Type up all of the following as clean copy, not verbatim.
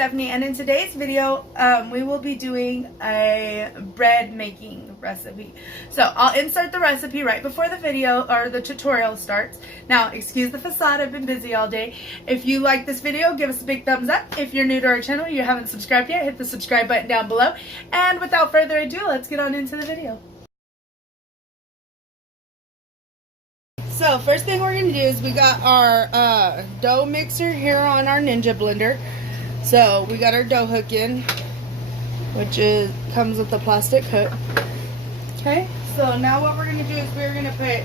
Stephanie, and in today's video we will be doing a bread making recipe. So I'll insert the recipe right before the video or the tutorial starts. Now excuse the facade, I've been busy all day. If you like this video, give us a big thumbs up. If you're new to our channel, you haven't subscribed yet, hit the subscribe button down below. And without further ado, let's get on into the video. So first thing we're going to do is we got our dough mixer here on our Ninja blender. So we got our dough hook in, which comes with the plastic hook. Okay, so now what we're going to do is we're going to put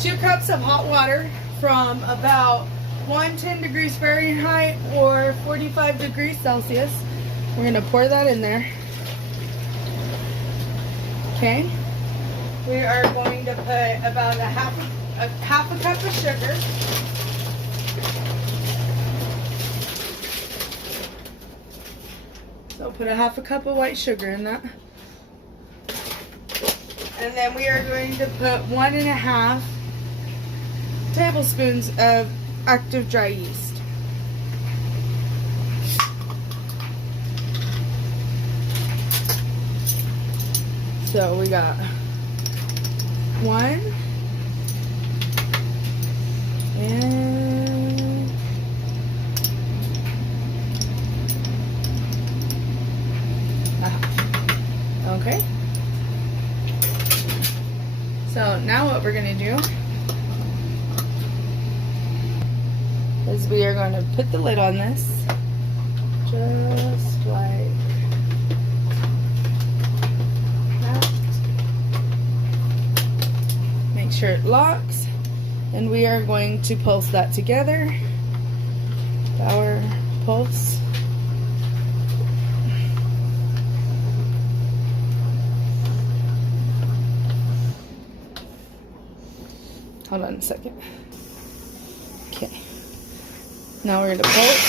2 cups of hot water from about 110 degrees Fahrenheit or 45 degrees Celsius. We're going to pour that in there. Okay, we are going to put about half a cup of sugar. So put half a cup of white sugar in that. And then we are going to put 1.5 tablespoons of active dry yeast. So we got 1 and okay. So now what we're going to do is we are going to put the lid on this just like that. Make sure it locks. And we are going to pulse that together. Power pulse. Hold on a second. Okay. Now we're going to pulse.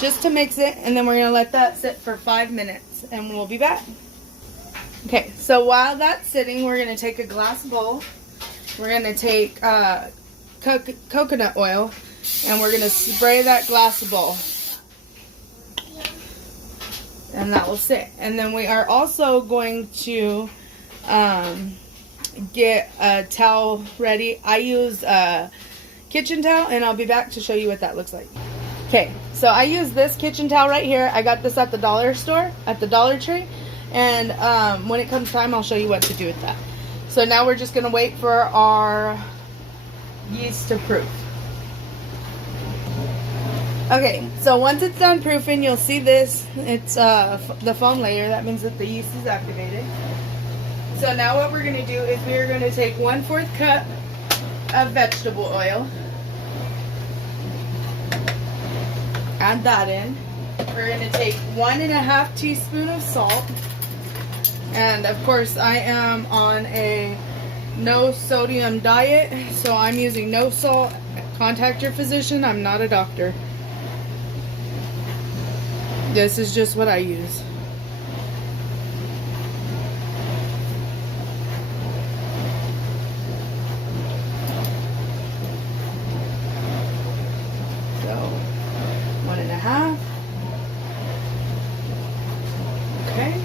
Just to mix it, and then we're going to let that sit for 5 minutes, and we'll be back. Okay, so while that's sitting, we're going to take a glass bowl. We're going to take coconut oil, and we're going to spray that glass bowl. And that will sit. And then we are also going to get a towel ready. I use a kitchen towel, and I'll be back to show you what that looks like. Okay, so I use this kitchen towel right here. I got this at the dollar store, at the Dollar Tree. And when it comes time, I'll show you what to do with that. So now we're just going to wait for our yeast to proof. Okay, so once it's done proofing, you'll see this. It's the foam layer. That means that the yeast is activated. So now what we're going to do is we're going to take 1/4 cup of vegetable oil. Add that in. We're going to take 1.5 teaspoons of salt. And of course I am on a no sodium diet, so I'm using no salt. Contact your physician, I'm not a doctor. This is just what I use. So 1.5. Okay.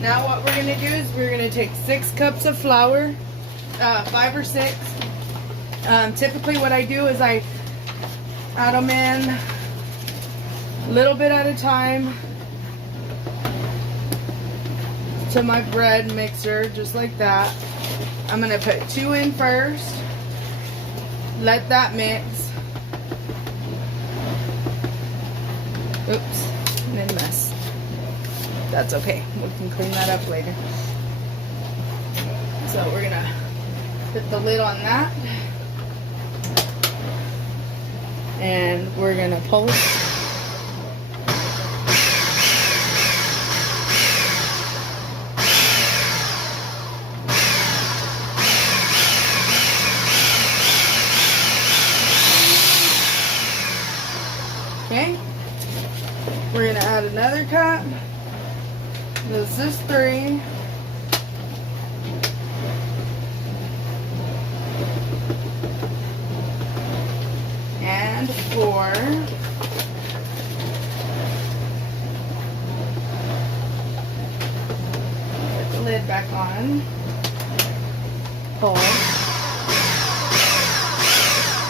Now what we're going to do is we're going to take 6 cups of flour, 5 or 6. Typically what I do is I add them in a little bit at a time to my bread mixer, just like that. I'm going to put 2 in first, let that mix. Oops, made a mess. That's okay. We can clean that up later. So we're going to put the lid on that. And we're going to pulse. Okay. We're going to add another cup. This is 3. And 4. and pull.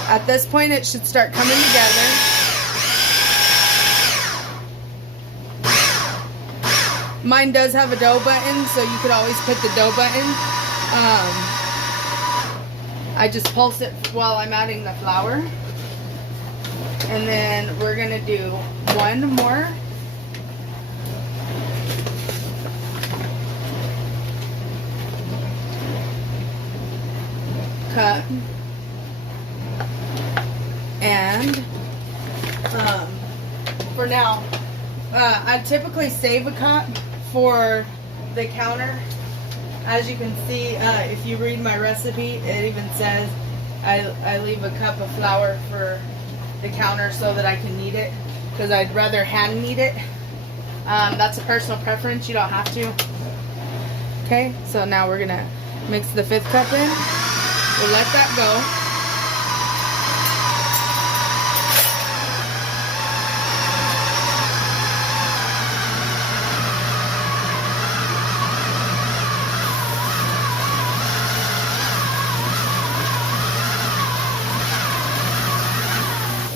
At this point, it should start coming together. Mine does have a dough button, so you could always put the dough button. I just pulse it while I'm adding the flour. And then we're gonna do one more. Cut. And for now, I typically save a cup for the counter. As you can see, if you read my recipe, it even says I leave a cup of flour for the counter so that I can knead it, because I'd rather hand knead it. That's a personal preference, you don't have to. Okay, so now we're gonna mix the 5th cup in. We'll let that go.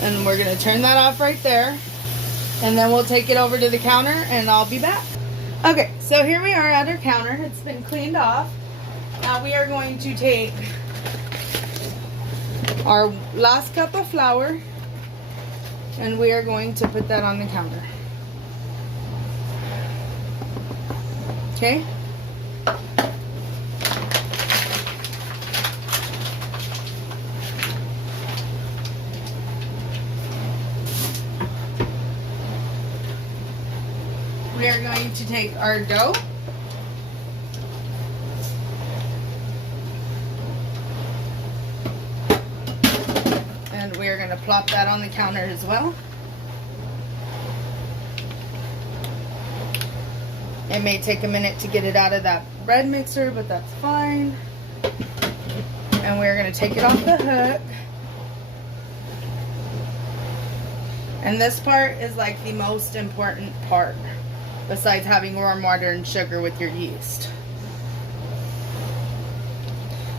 And we're gonna turn that off right there. And then we'll take it over to the counter and I'll be back. Okay, so here we are at our counter. It's been cleaned off. Now we are going to take our last cup of flour and we are going to put that on the counter. Okay? We are going to take our dough and we are going to plop that on the counter as well. It may take a minute to get it out of that bread mixer, but that's fine. And we're going to take it off the hook. And this part is like the most important part, besides having warm water and sugar with your yeast.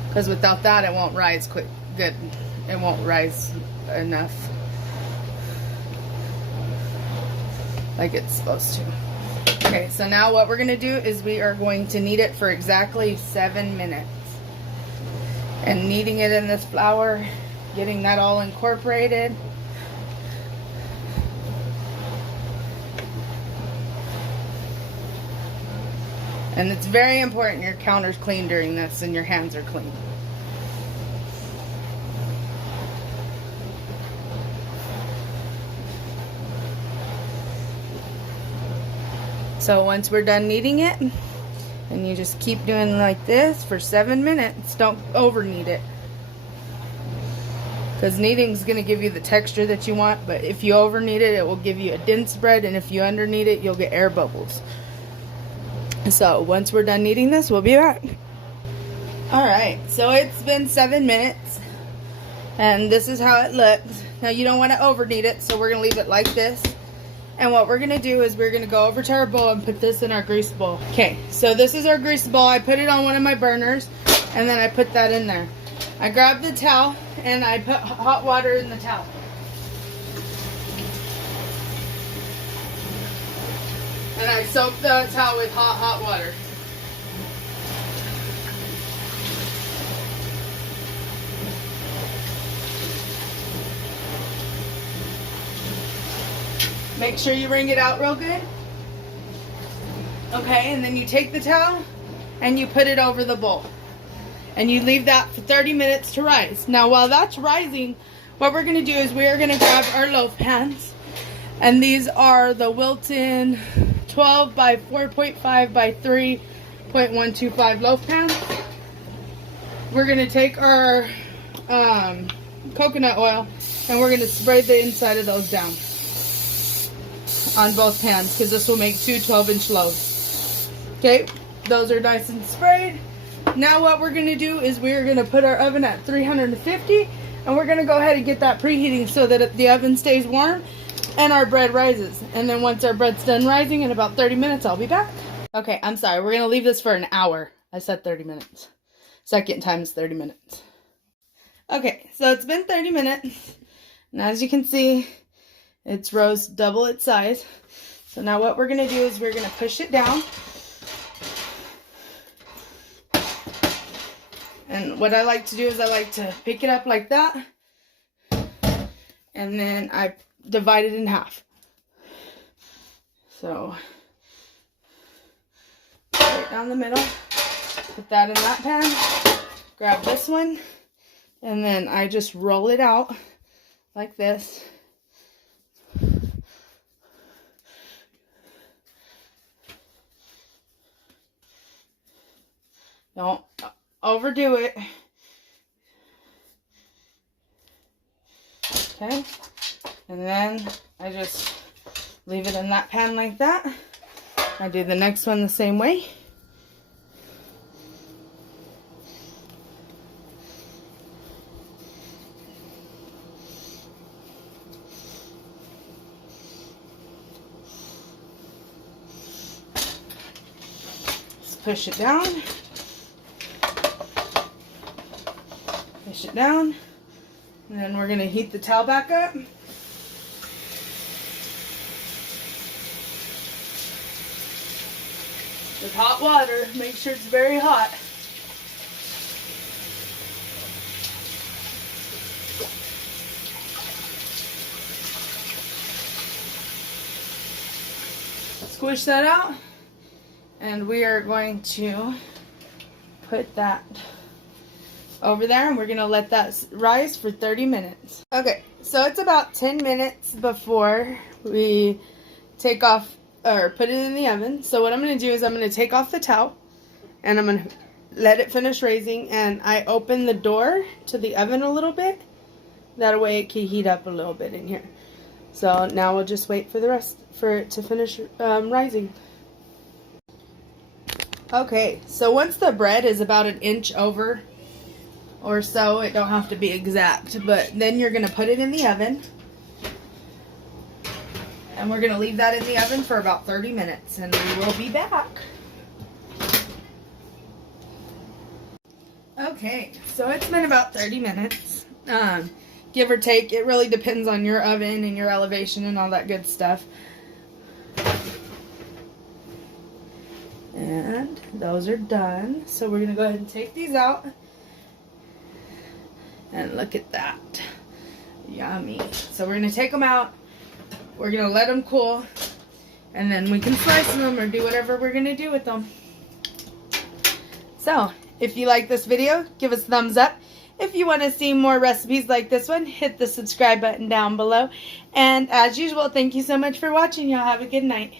Because without that, it won't rise good. It won't rise enough like it's supposed to. Okay, so now what we're going to do is we are going to knead it for exactly 7 minutes. And kneading it in this flour, getting that all incorporated. And it's very important your counter's clean during this and your hands are clean. So once we're done kneading it, and you just keep doing like this for 7 minutes, don't over knead it. Because kneading is going to give you the texture that you want, but if you over knead it, it will give you a dense bread, and if you under knead it, you'll get air bubbles. So once we're done kneading this, we'll be back. Alright, so it's been 7 minutes and this is how it looks. Now you don't want to over knead it, so we're going to leave it like this. And what we're going to do is we're going to go over to our bowl and put this in our grease bowl. Okay, so this is our grease bowl. I put it on one of my burners and then I put that in there. I grabbed the towel and I put hot water in the towel. And I soak the towel with hot water. Make sure you wring it out real good. Okay, and then you take the towel and you put it over the bowl. And you leave that for 30 minutes to rise. Now while that's rising, what we're going to do is we are going to grab our loaf pans. And these are the Wilton 12 by 4.5 by 3.125 loaf pans. We're going to take our coconut oil and we're going to spray the inside of those down on both pans, because this will make 2 12-inch loaves. Okay, those are nice and sprayed. Now what we're going to do is we're going to put our oven at 350 and we're going to go ahead and get that preheating so that the oven stays warm and our bread rises. And then once our bread's done rising in about 30 minutes, I'll be back. Okay, I'm sorry. We're going to leave this for an hour. I said 30 minutes. Second time is 30 minutes. Okay, so it's been 30 minutes. And as you can see, it's rose double its size. So now what we're going to do is we're going to push it down. And what I like to do is I like to pick it up like that. And then I divide it in half. So, right down the middle. Put that in that pan. Grab this one. And then I just roll it out like this. Don't overdo it. Okay. And then I just leave it in that pan like that. I do the next one the same way. Just push it down. Push it down. And then we're going to heat the towel back up. With hot water, make sure it's very hot. Squish that out, and we are going to put that over there, and we're going to let that rise for 30 minutes. Okay, so it's about 10 minutes before we take off or put it in the oven. So what I'm going to do is I'm going to take off the towel and I'm going to let it finish raising, and I open the door to the oven a little bit. That way it can heat up a little bit in here. So now we'll just wait for the rest for it to finish rising. Okay, so once the bread is about an inch over or so, it don't have to be exact, but then you're going to put it in the oven. And we're going to leave that in the oven for about 30 minutes, and we will be back. Okay, so it's been about 30 minutes, give or take. It really depends on your oven and your elevation and all that good stuff. And those are done. So we're going to go ahead and take these out. And look at that. Yummy. So we're going to take them out. We're going to let them cool, and then we can slice them or do whatever we're going to do with them. So, if you like this video, give us a thumbs up. If you want to see more recipes like this one, hit the subscribe button down below. And as usual, thank you so much for watching. Y'all have a good night.